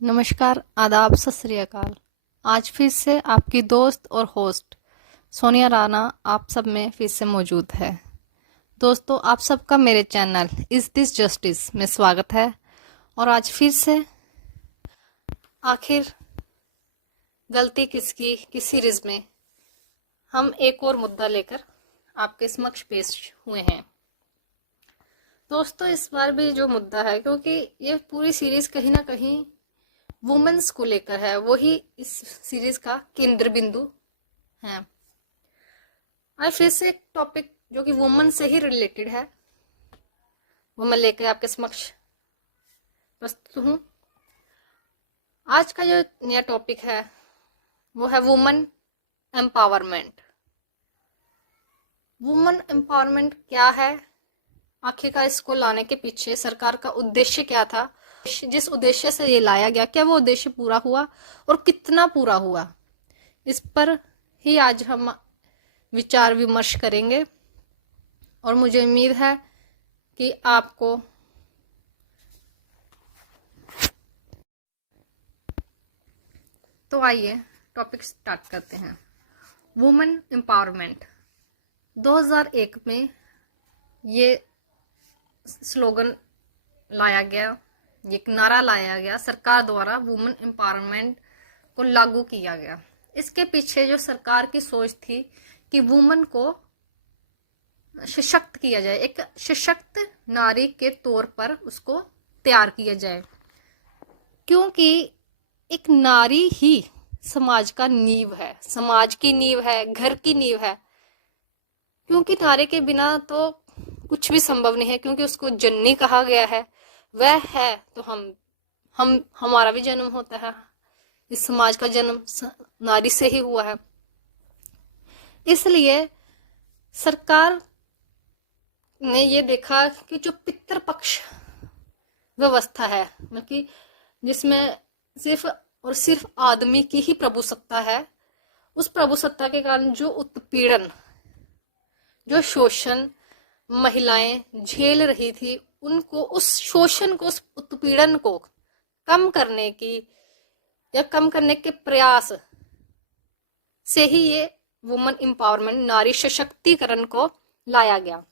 नमस्कार, आदाब, सत श्री अकाल। आज फिर से आपकी दोस्त और होस्ट सोनिया राणा आप सब में फिर से मौजूद है। दोस्तों, आप सबका मेरे चैनल इज दिस जस्टिस में स्वागत है। और आज फिर से आखिर गलती किसकी किस सीरीज में हम एक और मुद्दा लेकर आपके समक्ष पेश हुए हैं। दोस्तों, इस बार भी जो मुद्दा है, क्योंकि ये पूरी सीरीज कहीं ना कहीं वुमेन्स को लेकर है, वही इस सीरीज का केंद्र बिंदु है। आज फिर से एक टॉपिक जो कि वुमेन से ही रिलेटेड है वो मैं लेकर आपके समक्ष प्रस्तुत हूँ। आज का जो नया टॉपिक है वो है वुमेन एम्पावरमेंट। वुमेन एम्पावरमेंट क्या है, आखिरकार इसको लाने के पीछे सरकार का उद्देश्य क्या था, जिस उद्देश्य से ये लाया गया क्या वो उद्देश्य पूरा हुआ और कितना पूरा हुआ, इस पर ही आज हम विचार विमर्श करेंगे। और मुझे उम्मीद है कि आपको तो आइए टॉपिक स्टार्ट करते हैं। वुमेन एम्पावरमेंट 2001 में ये स्लोगन लाया गया, एक नारा लाया गया सरकार द्वारा, वुमेन एम्पावरमेंट को लागू किया गया। इसके पीछे जो सरकार की सोच थी कि वुमेन को सशक्त किया जाए, एक सशक्त नारी के तौर पर उसको तैयार किया जाए, क्योंकि एक नारी ही समाज का नींव है, समाज की नींव है, घर की नींव है। क्योंकि नारी के बिना तो कुछ भी संभव नहीं है, क्योंकि उसको जननी कहा गया है, वह है तो हम हमारा भी जन्म होता है, इस समाज का जन्म नारी से ही हुआ है। इसलिए सरकार ने ये देखा कि जो पितृपक्ष व्यवस्था है, मतलब कि जिसमें सिर्फ और सिर्फ आदमी की ही प्रभुसत्ता है, उस प्रभुसत्ता के कारण जो उत्पीड़न, जो शोषण महिलाएं झेल रही थी, उनको उस शोषण को, उस उत्पीड़न को कम करने की या कम करने के प्रयास से ही ये वुमेन एम्पावरमेंट, नारी सशक्तिकरण को लाया गया।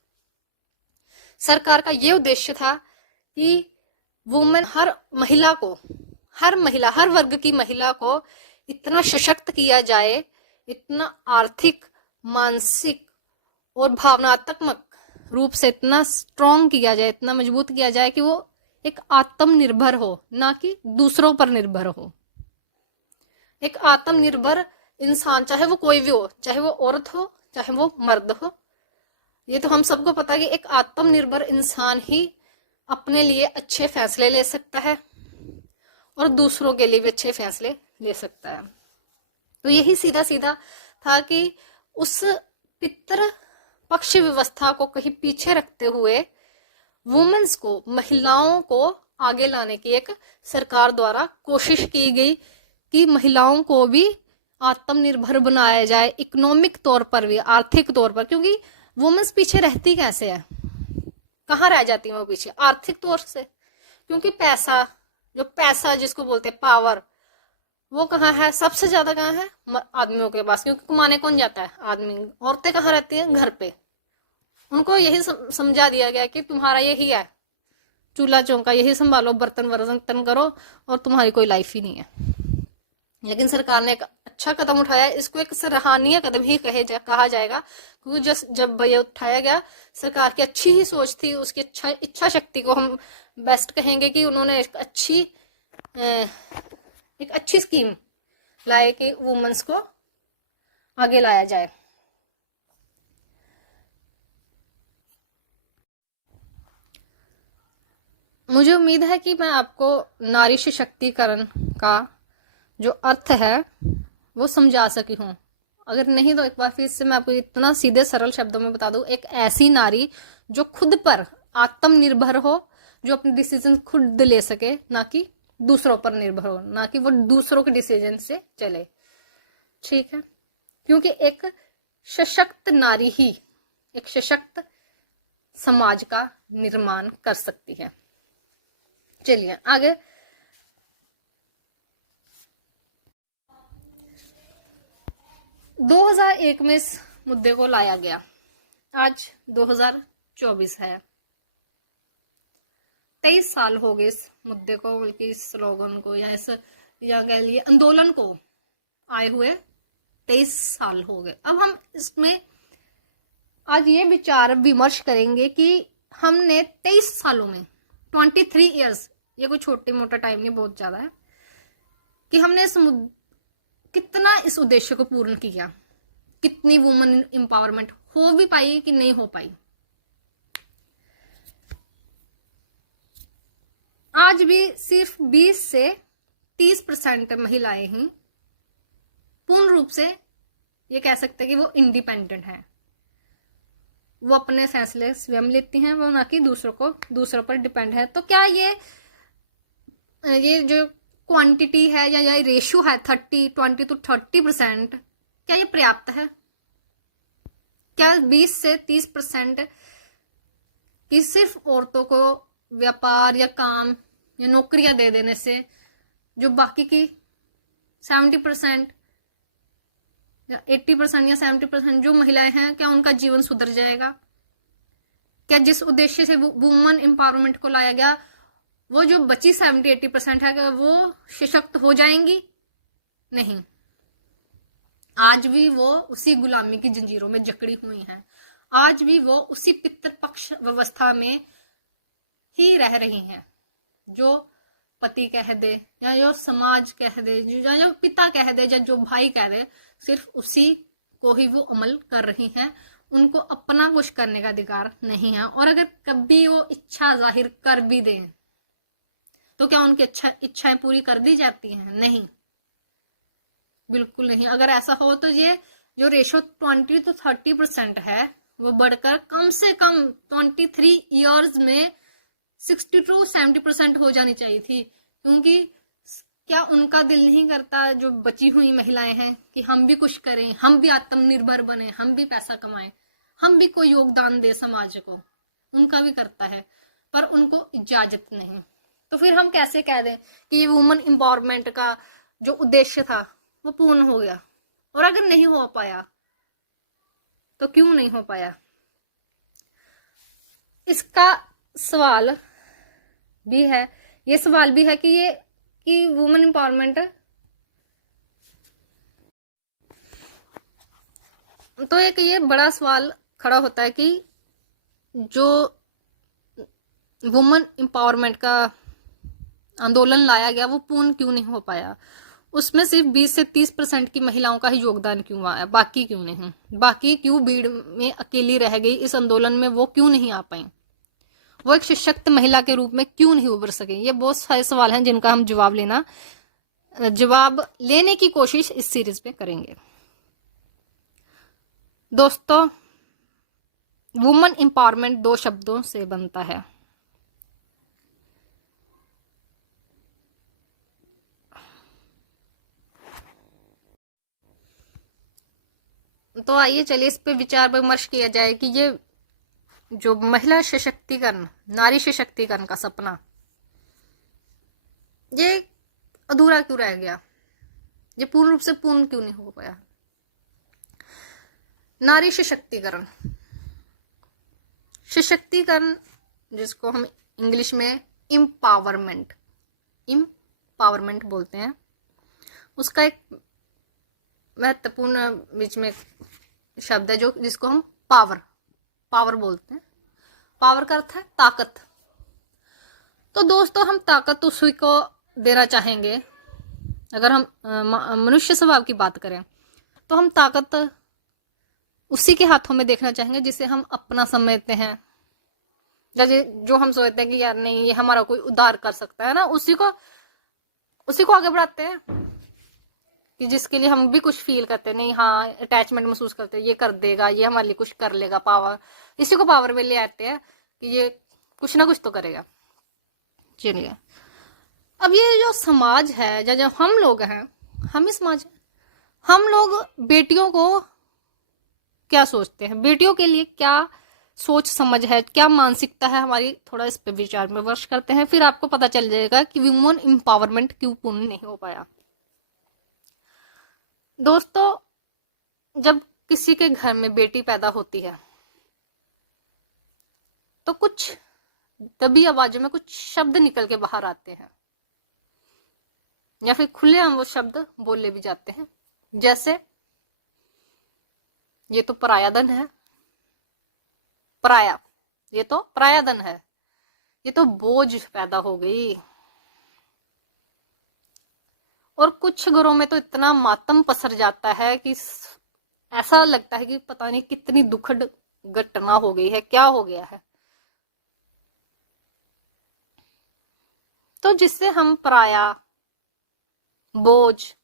सरकार का ये उद्देश्य था कि वुमेन, हर महिला को, हर वर्ग की महिला को इतना सशक्त किया जाए, इतना आर्थिक, मानसिक और भावनात्मक रूप से इतना स्ट्रॉन्ग किया जाए, इतना मजबूत किया जाए कि वो एक आत्मनिर्भर हो, ना कि दूसरों पर निर्भर हो। एक आत्मनिर्भर इंसान, चाहे वो कोई भी हो, चाहे वो औरत हो, चाहे वो मर्द हो, ये तो हम सबको पता है कि एक आत्मनिर्भर इंसान ही अपने लिए अच्छे फैसले ले सकता है और दूसरों के लिए भी अच्छे फैसले ले सकता है। तो यही सीधा सीधा था कि उस पितृ पक्ष व्यवस्था को कहीं पीछे रखते हुए वुमेन्स को, महिलाओं को आगे लाने की एक सरकार द्वारा कोशिश की गई कि महिलाओं को भी आत्मनिर्भर बनाया जाए, इकोनॉमिक तौर पर भी, आर्थिक तौर पर। क्योंकि वुमेन्स पीछे रहती कैसे है, कहाँ रह जाती है वो पीछे? आर्थिक तौर से। क्योंकि पैसा, जो पैसा जिसको बोलते हैं पावर, वो कहाँ है? सबसे ज्यादा कहाँ है? आदमियों के पास। क्योंकि कमाने कौन जाता है? आदमी। औरतें कहाँ रहती हैं? घर पे। उनको यही समझा दिया गया कि तुम्हारा यही है, चूल्हा चौका यही संभालो, बर्तन वर्तन करो, और तुम्हारी कोई लाइफ ही नहीं है। लेकिन सरकार ने एक अच्छा कदम उठाया, इसको एक सराहनीय कदम ही कहा जाएगा, क्योंकि जब ये उठाया गया, सरकार की अच्छी ही सोच थी, उसकी इच्छा शक्ति को हम बेस्ट कहेंगे कि उन्होंने एक अच्छी स्कीम लाए कि वुमेन्स को आगे लाया जाए। मुझे उम्मीद है कि मैं आपको नारी सशक्तिकरण का जो अर्थ है वो समझा सकी हूँ। अगर नहीं तो एक बार फिर से मैं आपको इतना सीधे सरल शब्दों में बता दूं, एक ऐसी नारी जो खुद पर आत्मनिर्भर हो, जो अपने डिसीजन खुद ले सके, ना कि दूसरों पर निर्भर हो, ना कि वो दूसरों के डिसीजन से चले। ठीक है? क्योंकि एक सशक्त नारी ही एक सशक्त समाज का निर्माण कर सकती है। चलिए आगे 2001 में इस मुद्दे को लाया गया, आज 2024 है। 23 साल हो गए इस मुद्दे को, बल्कि इस स्लोगन को या कह लिए आंदोलन को आए हुए 23 साल हो गए। अब हम इसमें आज ये विचार विमर्श करेंगे कि हमने 23 सालों में 23 इयर्स, ये कोई छोटी मोटा टाइम नहीं, बहुत ज्यादा है, कि हमने कितना इस उद्देश्य को पूर्ण किया, कितनी वुमेन एम्पावरमेंट हो भी पाई कि नहीं हो पाई। आज भी सिर्फ 20 से 30% महिलाएं ही पूर्ण रूप से ये कह सकते हैं कि वो इंडिपेंडेंट हैं, वो अपने फैसले स्वयं लेती हैं, वो ना कि दूसरों पर डिपेंड है। तो क्या ये जो क्वांटिटी है या रेशियो है 20 to 30%, क्या ये पर्याप्त है? क्या 20 से 30% कि सिर्फ औरतों को व्यापार या काम या नौकरियां दे देने से जो बाकी की 70% या 80% या 70% जो महिलाएं हैं, क्या उनका जीवन सुधर जाएगा? क्या जिस उद्देश्य से वुमेन एम्पावरमेंट को लाया गया, वो जो बची 70-80% है, क्या वो सशक्त हो जाएंगी? नहीं, आज भी वो उसी गुलामी की जंजीरों में जकड़ी हुई हैं, आज भी वो उसी पितृपक्ष व्यवस्था में ही रह रही हैं। जो पति कह दे या जो समाज कह दे, जो पिता कह दे या जो भाई कह दे, सिर्फ उसी को ही वो अमल कर रही हैं। उनको अपना कुछ करने का अधिकार नहीं है। और अगर कभी वो इच्छा जाहिर कर भी दें तो क्या उनकी इच्छाएं पूरी कर दी जाती हैं? नहीं, बिल्कुल नहीं। अगर ऐसा हो तो ये जो रेशो 20 to 30% है, वो बढ़कर कम से कम 23 इयर्स में 60 to 70% हो जानी चाहिए थी। क्योंकि क्या उनका दिल नहीं करता, जो बची हुई महिलाएं हैं, कि हम भी कुछ करें, हम भी आत्मनिर्भर बने, हम भी पैसा कमाएं, हम भी कोई योगदान दे समाज को? उनका भी करता है, पर उनको इजाजत नहीं। तो फिर हम कैसे कह दें कि वुमेन एम्पावरमेंट का जो उद्देश्य था वो पूर्ण हो गया? और अगर नहीं हो पाया तो क्यों नहीं हो पाया? इसका सवाल भी है, ये सवाल भी है कि वुमेन एम्पावरमेंट, तो एक ये बड़ा सवाल खड़ा होता है कि जो वुमेन एम्पावरमेंट का आंदोलन लाया गया वो पूर्ण क्यों नहीं हो पाया? उसमें सिर्फ 20 से 30% की महिलाओं का ही योगदान क्यों आया, बाकी क्यों नहीं? बाकी क्यों भीड़ में अकेली रह गई? इस आंदोलन में वो क्यों नहीं आ पाई? वो एक सशक्त महिला के रूप में क्यों नहीं उभर सके? ये बहुत सारे सवाल हैं जिनका हम जवाब लेने की कोशिश इस सीरीज में करेंगे। दोस्तों, वुमेन एम्पावरमेंट 2 शब्दों से बनता है। तो आइए चलिए इस पे विचार विमर्श किया जाए कि ये जो महिला सशक्तिकरण, नारी सशक्तिकरण का सपना, ये अधूरा क्यों रह गया? ये पूर्ण रूप से पूर्ण क्यों नहीं हो पाया? नारी सशक्तिकरण, जिसको हम इंग्लिश में इम्पावरमेंट बोलते हैं, उसका एक महत्वपूर्ण बीच में शब्द है जिसको हम पावर बोलते हैं। पावर का अर्थ है ताकत। तो दोस्तों, हम ताकत उसी को देना चाहेंगे। अगर हम मनुष्य स्वभाव की बात करें तो हम ताकत उसी के हाथों में देखना चाहेंगे जिसे हम अपना समझते हैं, जो हम सोचते हैं कि यार नहीं, ये हमारा कोई उद्धार कर सकता है ना, उसी को आगे बढ़ाते हैं, कि जिसके लिए हम भी कुछ फील करते हैं, नहीं हाँ अटैचमेंट महसूस करते हैं, ये कर देगा, ये हमारे लिए कुछ कर लेगा, पावर, इसी को पावर में ले आते हैं कि ये कुछ ना कुछ तो करेगा। चलिए, अब ये जो समाज है, जो हम लोग हैं, हम ही समाज है, हम लोग बेटियों को क्या सोचते हैं, बेटियों के लिए क्या सोच समझ है, क्या मानसिकता है हमारी, थोड़ा इस पे विचार विमर्श करते हैं। फिर आपको पता चल जाएगा कि वुमेन एम्पावरमेंट क्यों पूर्ण नहीं हो पाया। दोस्तों, जब किसी के घर में बेटी पैदा होती है तो कुछ दबी आवाजों में कुछ शब्द निकल के बाहर आते हैं, या फिर खुलेआम वो शब्द बोले भी जाते हैं, जैसे ये तो परायाधन है, पराया, ये तो परायाधन है, ये तो बोझ पैदा हो गई। और कुछ घरों में तो इतना मातम पसर जाता है कि ऐसा लगता है कि पता नहीं कितनी दुखद घटना हो गई है, क्या हो गया है। तो जिससे हम पराया, बोझ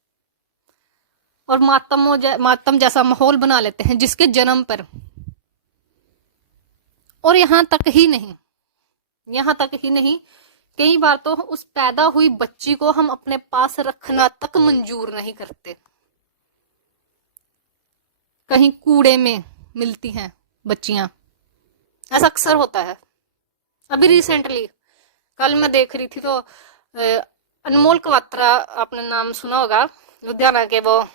और मातम जैसा माहौल बना लेते हैं जिसके जन्म पर। और यहाँ तक ही नहीं, कई बार तो उस पैदा हुई बच्ची को हम अपने पास रखना तक मंजूर नहीं करते। कहीं कूड़े में मिलती हैं बच्चियां, ऐसा अक्सर होता है। अभी रिसेंटली कल मैं देख रही थी तो अनमोल कवात्रा, आपने नाम सुना होगा, लुधियाना के, वो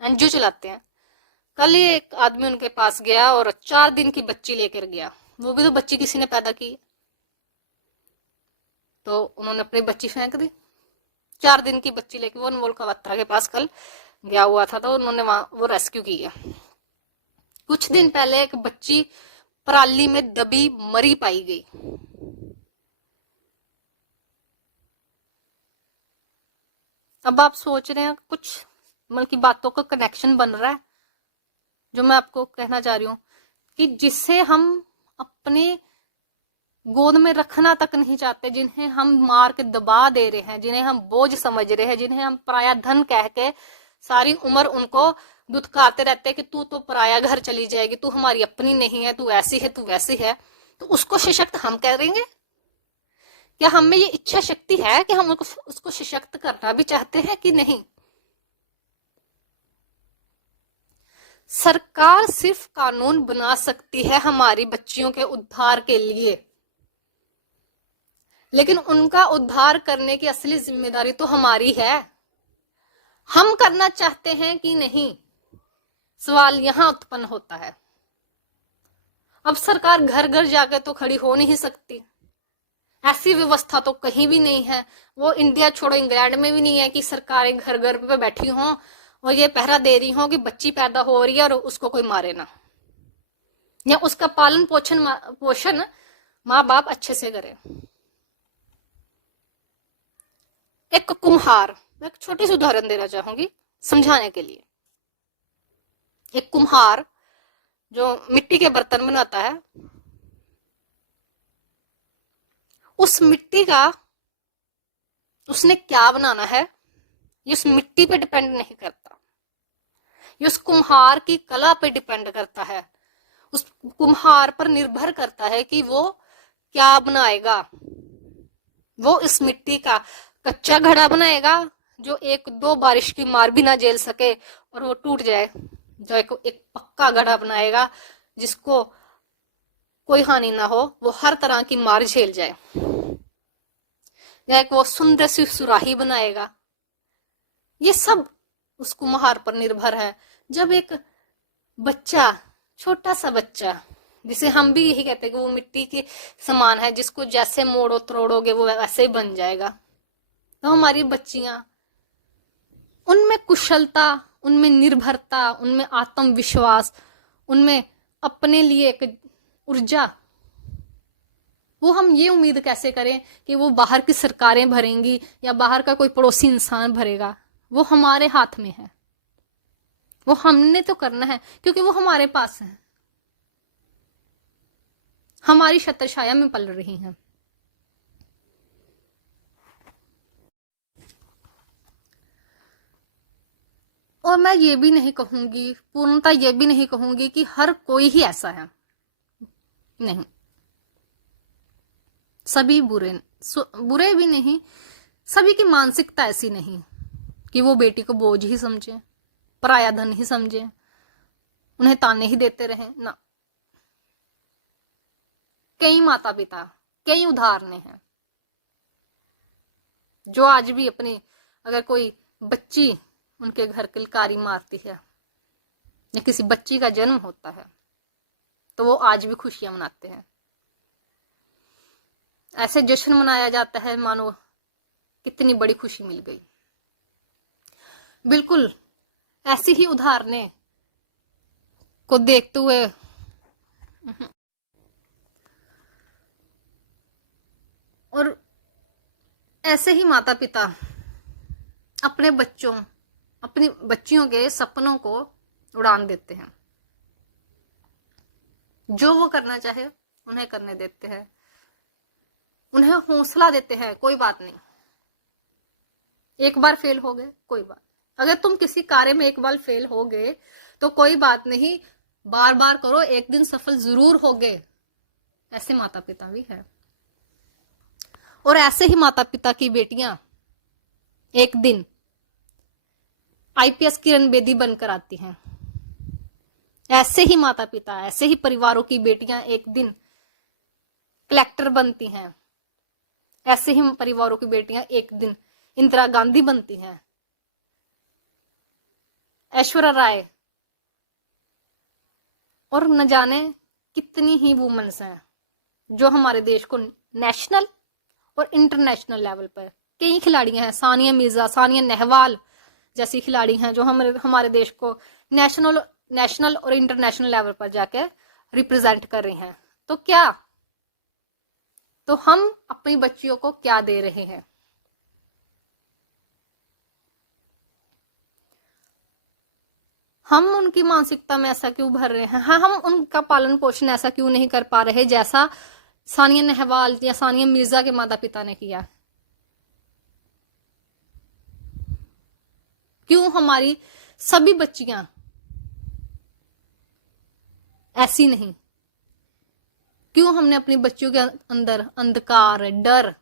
एनजीओ चलाते हैं। कल ही एक आदमी उनके पास गया और 4 दिन की बच्ची लेकर गया, वो भी तो बच्ची किसी ने पैदा की, तो उन्होंने अपनी बच्ची फेंक दी। 4 दिन की बच्ची लेकर वो अनमोल कवात्रा के पास कल गया हुआ था, तो उन्होंने वहां वो रेस्क्यू किया। कुछ दिन पहले एक बच्ची पराली में दबी मरी पाई गई। अब आप सोच रहे हैं कुछ मतलब की बातों का कनेक्शन बन रहा है, जो मैं आपको कहना चाह रही हूँ कि जिससे हम अपने गोद में रखना तक नहीं चाहते, जिन्हें हम मार के दबा दे रहे हैं, जिन्हें हम बोझ समझ रहे हैं, जिन्हें हम पराया धन कह के सारी उम्र उनको दुत्कारते रहते हैं कि तू तो पराया घर चली जाएगी, तू हमारी अपनी नहीं है, तू ऐसी है, तू वैसी है, तो उसको सशक्त हम करेंगे? क्या हम में ये इच्छा शक्ति है कि हम उसको सशक्त करना भी चाहते हैं कि नहीं? सरकार सिर्फ कानून बना सकती है हमारी बच्चियों के उद्धार के लिए, लेकिन उनका उद्धार करने की असली जिम्मेदारी तो हमारी है। हम करना चाहते हैं कि नहीं, सवाल यहां उत्पन्न होता है। अब सरकार घर घर जाकर तो खड़ी हो नहीं सकती, ऐसी व्यवस्था तो कहीं भी नहीं है। वो इंडिया छोड़ो इंग्लैंड में भी नहीं है कि सरकारें घर घर पे बैठी हों और ये पहरा दे रही हों कि बच्ची पैदा हो रही है और उसको कोई मारे ना, या उसका पालन पोषण माँ बाप अच्छे से करे। एक कुम्हार, मैं एक छोटी सी उदाहरण देना चाहूंगी समझाने के लिए। एक कुम्हार जो मिट्टी के बर्तन बनाता है, उस मिट्टी का उसने क्या बनाना है ये उस मिट्टी पे डिपेंड नहीं करता, ये उस कुम्हार की कला पे डिपेंड करता है। उस कुम्हार पर निर्भर करता है कि वो क्या बनाएगा। वो इस मिट्टी का कच्चा घड़ा बनाएगा जो 1-2 बारिश की मार भी ना झेल सके और वो टूट जाए, जो एक पक्का घड़ा बनाएगा जिसको कोई हानि ना हो, वो हर तरह की मार झेल जाए, या एक वो सुंदर सी सुराही बनाएगा। ये सब उस कुम्हार पर निर्भर है। जब एक बच्चा, छोटा सा बच्चा, जिसे हम भी यही कहते हैं कि वो मिट्टी के समान है, जिसको जैसे मोड़ो तोड़ोगे वो वैसे ही बन जाएगा, तो हमारी बच्चियां, उनमें कुशलता, उनमें निर्भरता, उनमें आत्मविश्वास, उनमें अपने लिए एक ऊर्जा, वो हम ये उम्मीद कैसे करें कि वो बाहर की सरकारें भरेंगी या बाहर का कोई पड़ोसी इंसान भरेगा? वो हमारे हाथ में है, वो हमने तो करना है क्योंकि वो हमारे पास है, हमारी छत्रछाया में पल रही हैं। और मैं ये भी नहीं कहूंगी, पूर्णतः ये भी नहीं कहूंगी कि हर कोई ही ऐसा है, नहीं, सभी बुरे भी नहीं, सभी की मानसिकता ऐसी नहीं कि वो बेटी को बोझ ही समझे, पराया धन ही समझे, उन्हें ताने ही देते रहे ना। कई माता पिता, कई उदाहरण हैं जो आज भी अपनी, अगर कोई बच्ची उनके घर किलकारी मारती है या किसी बच्ची का जन्म होता है तो वो आज भी खुशियां मनाते हैं। ऐसे जश्न मनाया जाता है मानो कितनी बड़ी खुशी मिल गई। बिल्कुल ऐसी ही उदाहरणें को देखते हुए और ऐसे ही माता पिता अपने बच्चों, अपनी बच्चियों के सपनों को उड़ान देते हैं। जो वो करना चाहे उन्हें करने देते हैं, उन्हें हौसला देते हैं, कोई बात नहीं, एक बार फेल हो गए कोई बात, अगर तुम किसी कार्य में एक बार फेल हो गए तो कोई बात नहीं, बार बार करो, एक दिन सफल जरूर होगे। ऐसे माता पिता भी हैं। और ऐसे ही माता पिता की बेटियां एक दिन आईपीएस किरण बेदी बनकर आती हैं। ऐसे ही माता पिता, ऐसे ही परिवारों की बेटियां एक दिन कलेक्टर बनती हैं। ऐसे ही परिवारों की बेटियां एक दिन इंदिरा गांधी बनती हैं, ऐश्वर्या राय, और न जाने कितनी ही वुमेन्स हैं जो हमारे देश को नेशनल और इंटरनेशनल लेवल पर, कई खिलाड़ियां हैं, सानिया मिर्जा, सानिया नेहवाल जैसी खिलाड़ी हैं जो हमारे देश को नेशनल और इंटरनेशनल लेवल पर जाके रिप्रेजेंट कर रही हैं। तो हम अपनी बच्चियों को क्या दे रहे हैं? हम उनकी मानसिकता में ऐसा क्यों भर रहे हैं? हाँ, हम उनका पालन पोषण ऐसा क्यों नहीं कर पा रहे जैसा सानिया नेहवाल या सानिया मिर्जा के माता पिता ने किया? क्यों हमारी सभी बच्चियां ऐसी नहीं? क्यों हमने अपनी बच्चियों के अंदर अंधकार, डर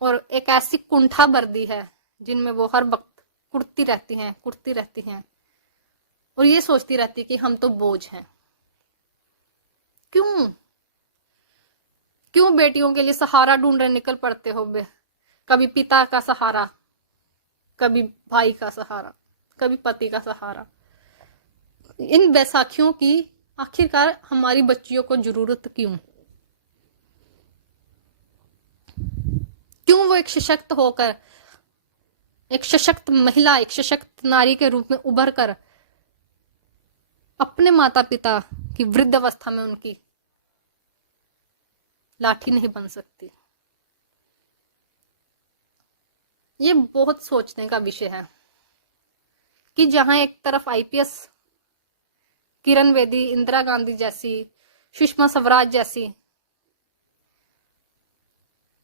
और एक ऐसी कुंठा भर दी है जिनमें वो हर वक्त कुटती रहती हैं और ये सोचती रहती है कि हम तो बोझ हैं। क्यों बेटियों के लिए सहारा ढूंढ रहे निकल पड़ते हो? कभी पिता का सहारा, कभी भाई का सहारा, कभी पति का सहारा। इन बैसाखियों की आखिरकार हमारी बच्चियों को जरूरत क्यों? वो एक सशक्त होकर, एक सशक्त महिला, एक सशक्त नारी के रूप में उभर कर अपने माता पिता की वृद्ध अवस्था में उनकी लाठी नहीं बन सकती? ये बहुत सोचने का विषय है कि जहां एक तरफ आईपीएस किरण बेदी, इंदिरा गांधी जैसी, सुषमा स्वराज जैसी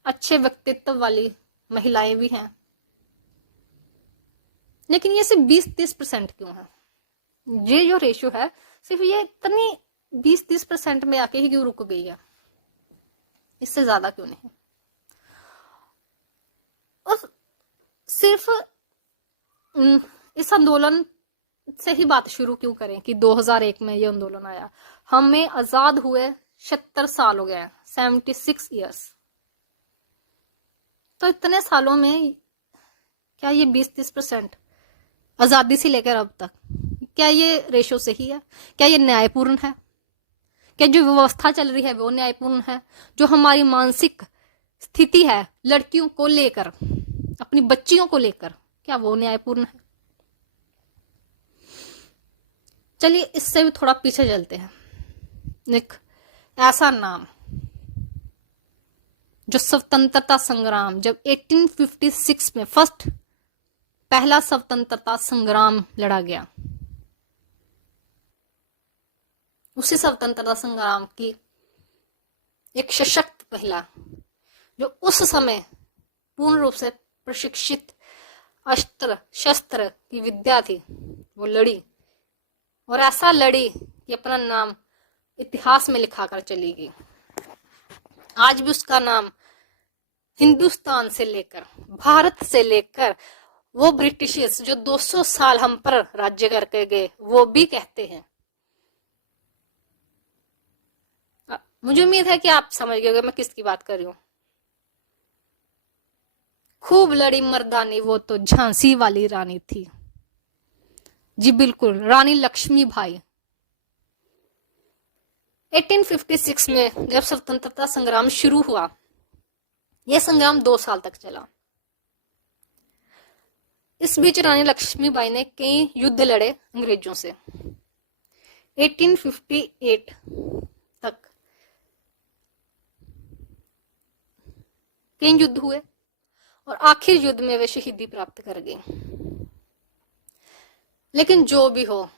अच्छे व्यक्तित्व वाली महिलाएं भी हैं, लेकिन ये सिर्फ 20-30% क्यों है? ये जो रेशियो है सिर्फ ये इतनी 20-30% में आके ही क्यों रुक गई है? इससे ज्यादा क्यों नहीं? और सिर्फ इस आंदोलन से ही बात शुरू क्यों करें कि 2001 में ये आंदोलन आया? हमें आजाद हुए 76 साल हो गए, 76 ईयर्स। तो इतने सालों में क्या ये 20-30% आजादी से लेकर अब तक, क्या ये रेशो सही है? क्या ये न्यायपूर्ण है? क्या जो व्यवस्था चल रही है वो न्यायपूर्ण है? जो हमारी मानसिक स्थिति है लड़कियों को लेकर, अपनी बच्चियों को लेकर, क्या वो न्यायपूर्ण है? चलिए इससे भी थोड़ा पीछे चलते हैं। एक ऐसा नाम जो स्वतंत्रता संग्राम, जब 1856 में पहला स्वतंत्रता संग्राम लड़ा गया, उसी स्वतंत्रता संग्राम की एक सशक्त महिला जो उस समय पूर्ण रूप से प्रशिक्षित अस्त्र शस्त्र की विद्या थी, वो लड़ी और ऐसा लड़ी कि अपना नाम इतिहास में लिखा कर चली गई। आज भी उसका नाम हिंदुस्तान से लेकर, भारत से लेकर वो ब्रिटिशर्स जो 200 साल हम पर राज्य करके गए, वो भी कहते हैं। मुझे उम्मीद है कि आप समझ गए मैं किसकी बात कर रही हूं। खूब लड़ी मर्दानी वो तो झांसी वाली रानी थी। जी बिल्कुल, रानी लक्ष्मीबाई। 1856 में जब स्वतंत्रता संग्राम शुरू हुआ, यह संग्राम 2 साल तक चला। इस बीच रानी लक्ष्मीबाई ने कई युद्ध लड़े अंग्रेजों से। 1858 तक कई युद्ध हुए और आखिर युद्ध में वे शहीदी प्राप्त कर गई। लेकिन जो भी हो,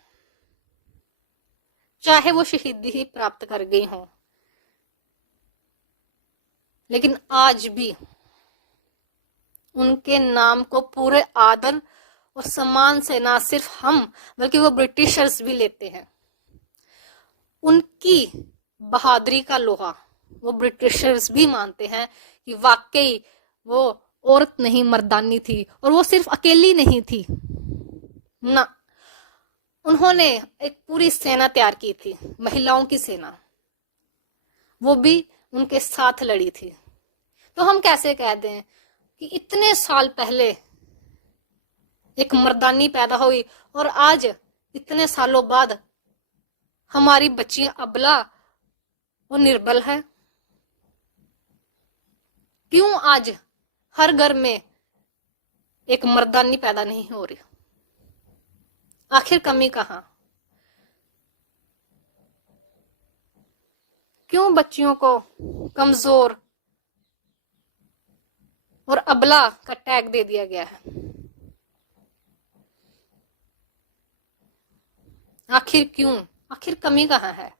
चाहे वो शहीदी ही प्राप्त कर गई हो, लेकिन आज भी उनके नाम को पूरे आदर और सम्मान से ना सिर्फ हम बल्कि वो ब्रिटिशर्स भी लेते हैं। उनकी बहादुरी का लोहा वो ब्रिटिशर्स भी मानते हैं कि वाकई वो औरत नहीं मर्दानी थी, और वो सिर्फ अकेली नहीं थी ना, उन्होंने एक पूरी सेना तैयार की थी, महिलाओं की सेना, वो भी उनके साथ लड़ी थी। तो हम कैसे कह दें कि इतने साल पहले एक मर्दानी पैदा हुई और आज इतने सालों बाद हमारी बच्चियां अबला और निर्बल है? क्यों आज हर घर में एक मर्दानी पैदा नहीं हो रही? आखिर कमी कहां? क्यों बच्चियों को कमजोर और अबला का टैग दे दिया गया है? आखिर क्यों? आखिर कमी कहां है?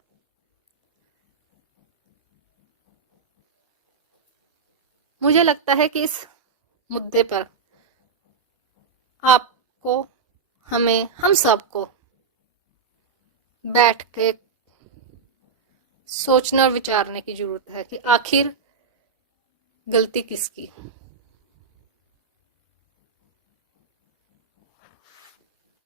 मुझे लगता है कि इस मुद्दे पर आपको, हमें, हम सबको बैठ के सोचना और विचारने की जरूरत है कि आखिर गलती किसकी।